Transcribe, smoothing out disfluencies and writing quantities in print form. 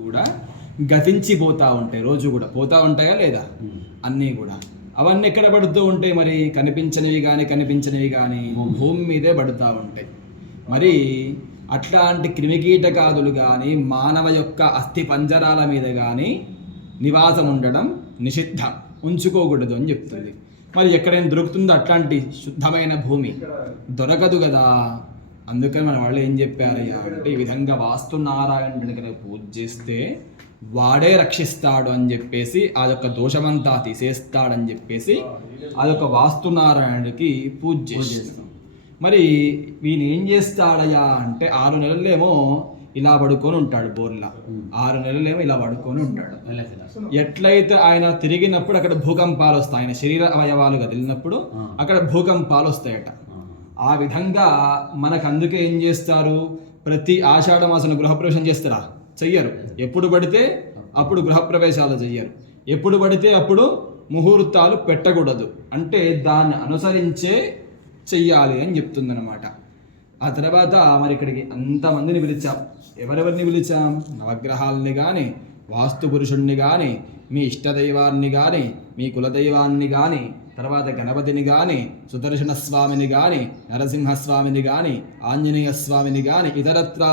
కూడా గతించిపోతూ ఉంటాయి. రోజు కూడా పోతూ ఉంటాయా లేదా? అన్నీ కూడా అవన్నీ ఎక్కడ పడుతూ ఉంటాయి? మరి కనిపించనివి కానీ భూమి మీదే పడుతూ ఉంటాయి. మరి అట్లాంటి క్రిమికీటకాదులు కానీ మానవ యొక్క అస్థి పంజరాల మీద కానీ నివాసం ఉండడం నిషిద్ధం, ఉంచుకోకూడదు అని చెప్తుంది. మరి ఎక్కడైనా దొరుకుతుందో అట్లాంటి శుద్ధమైన భూమి? దొరకదు కదా. అందుకని మన వాళ్ళు ఏం చెప్పారయ్యా అంటే, ఈ విధంగా వాస్తునారాయణుడిని కనుక పూజ చేస్తే వాడే రక్షిస్తాడు అని చెప్పేసి, అదొక దోషమంతా తీసేస్తాడని చెప్పేసి అదొక వాస్తునారాయణుడికి పూజ చేస్తాం. మరి వీళ్ళు ఏం చేస్తాడయ్యా అంటే 6 నెలలేమో ఇలా పడుకొని ఉంటాడు బోర్లా, 6 నెలలేమో ఇలా పడుకొని ఉంటాడు. ఎట్లయితే ఆయన తిరిగినప్పుడు అక్కడ భూకంపాలు వస్తాయి, ఆయన శరీర అవయవాలు కదిలినప్పుడు అక్కడ భూకంపాలు వస్తాయట. ఆ విధంగా మనకు అందుకే ఏం చేస్తారు, ప్రతి ఆషాఢ మాసంలో గృహప్రవేశం చేస్తారా? చెయ్యరు. ఎప్పుడు పడితే అప్పుడు గృహప్రవేశాలు చెయ్యరు. ఎప్పుడు పడితే అప్పుడు ముహూర్తాలు పెట్టకూడదు. అంటే దాన్ని అనుసరించే చెయ్యాలి అని చెప్తుందన్నమాట. ఆ తర్వాత మరి ఇక్కడికి అంతమందిని పిలిచాం. ఎవరెవరిని పిలిచాం? నవగ్రహాలని కానీ, వాస్తు పురుషుణ్ణి కానీ, మీ ఇష్టదైవాన్ని కానీ, మీ కులదైవాన్ని కానీ, తర్వాత గణపతిని కానీ, సుదర్శన స్వామిని కానీ, నరసింహస్వామిని కానీ, ఆంజనేయ స్వామిని కానీ, ఇతరత్రా